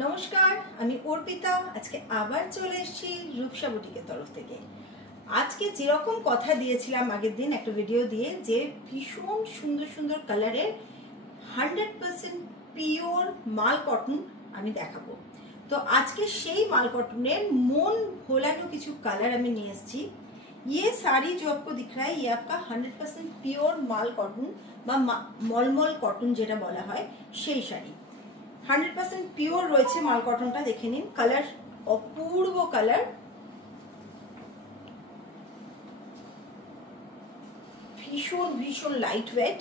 নমস্কার, আমি অর্পিতা। আজকে আবার চলে এসেছি রূপসা বুটিকের তরফ থেকে। আজকে যেরকম কথা দিয়েছিলাম আগের দিন একটা ভিডিও দিয়ে, যে ভীষণ সুন্দর সুন্দর কালারের 100% পিওর মাল কটন আমি দেখাবো। তো আজকে সেই মাল कॉटन মন ভোলানো কিছু কালার আমি নিয়ে এসেছি। ये साड़ी जो आपको दिख रहा है ये आपका 100% পিওর মাল कॉटन বা মলমল কটন যেটা বলা হয় সেই শাড়ি। 100% পিওর রয়েছে মাল কটনটা, দেখে নিন। কালার অপূর্ব কালার, ভীষণ ভীষণ লাইট ওয়েট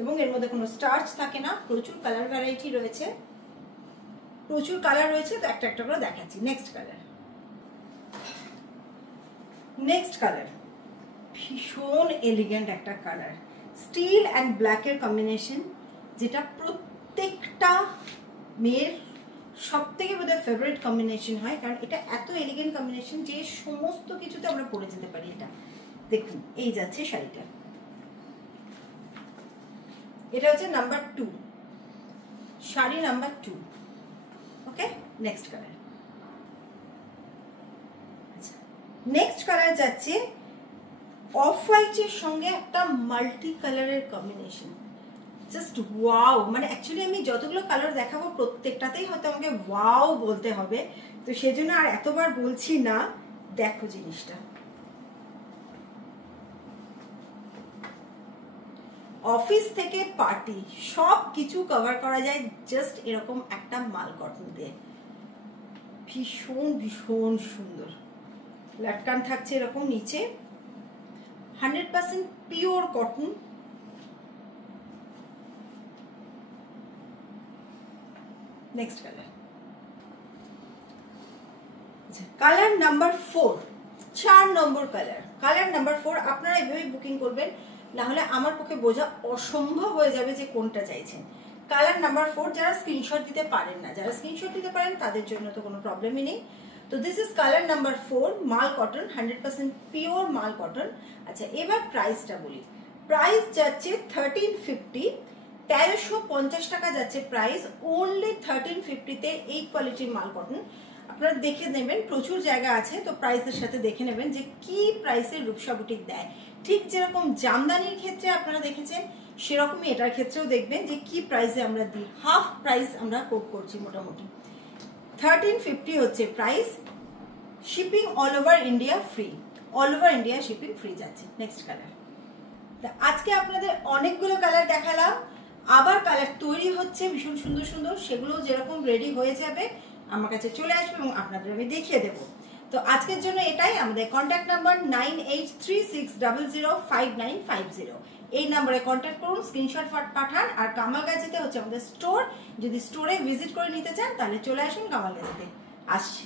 এবং এর মধ্যে কোনো স্টার্চ থাকে না। প্রচুর কালার ভ্যারাইটি রয়েছে, প্রচুর কালার রয়েছে। তো একটা একটা করে দেখাচ্ছি। নেক্সট কালার ভীষণ এলিগেন্ট একটা কালার, স্টিল অ্যান্ড ব্ল্যাকের কম্বিনেশন, যেটা প্রত্যেকটা মেয়ের সব থেকে বোধহয় ফেভারিট কম্বিনেশন হয়, কারণ এটা এত এলিগেন্ট কম্বিনেশন যে সমস্ত কিছুতে আমরা পরে যেতে পারি। এটা দেখুন, এই যাচ্ছে শাড়িটা। এটা হচ্ছে নাম্বার 2, শাড়ি নাম্বার 2। ওকে, নেক্সট কালার। আচ্ছা, নেক্সট কালার যাচ্ছে অফ হোয়াইটের সঙ্গে একটা মাল্টি কালারের কম্বিনেশন। জাস্ট ওয়াও, মানে অ্যাকচুয়ালি আমি যতগুলো কালার দেখাবো প্রত্যেকটাতেই হয়তো আমাকে ওয়াও বলতে হবে, তো সেজন্য আর এতবার বলছি না। দেখো জিনিসটা, অফিস থেকে পার্টি সব কিছু কভার করা যায় জাস্ট এরকম একটা মাল কটন দিয়ে। ভীষণ ভীষণ সুন্দর লাটকান থাকছে এরকম নিচে, 100% pure cotton. Next colour number 4, 4 নম্বর কালার নাম্বার 4। আপনারা এইভাবে বুকিং করবেন, না হলে আমার পক্ষে বোঝা অসম্ভব হয়ে যাবে যে কোনটা চাইছেন। কালার নাম্বার 4, যারা স্ক্রিনশট দিতে পারেন না, যারা স্ক্রিনশট দিতে পারেন তাদের জন্য তো কোনো প্রবলেমই নেই। তো দিস ইজ কালার নাম্বার 4, মাল কটন, 100% পিওর মাল কটন। আচ্ছা, এবার প্রাইসটা বলি। প্রাইস যাচ্ছে 1350, 1350 টাকা যাচ্ছে প্রাইস। অনলি 1350-তে এই কোয়ালিটির মাল কটন আপনারা দেখে নেবেন। প্রচুর জায়গা আছে, তো প্রাইসের সাথে দেখে নেবেন যে কি প্রাইসের রূপসা বুটিক দেয়। ঠিক যেরকম জামদানির ক্ষেত্রে আপনারা দেখেছেন, সেরকমই এটার ক্ষেত্রেও দেখবেন যে কি প্রাইসে আমরা দিই। হাফ প্রাইস আমরা কোট করছি মোটামুটি। 1350 হচ্ছে price. Shipping all over India free, all over India shipping free যাচ্ছে। Next colour. আজকে আপনাদের অনেকগুলো কালার দেখালাম, আবার কালার তৈরি হচ্ছে ভীষণ সুন্দর সুন্দর। সেগুলো যেরকম রেডি হয়ে যাবে আমার কাছে চলে আসবে এবং আপনাদের আমি দেখিয়ে দেবো। তো আজকের জন্য এটাই। আমাদের কন্ট্যাক্ট নাম্বার 9836005950। এই নাম্বারে কন্ট্যাক্ট করুন, স্ক্রিনশট পাঠান। আর কামালগাছিতে হচ্ছে আমাদের স্টোর। যদি স্টোরে ভিজিট করে নিতে চান তাহলে চলে আসুন কামালগাছিতে। আসছি।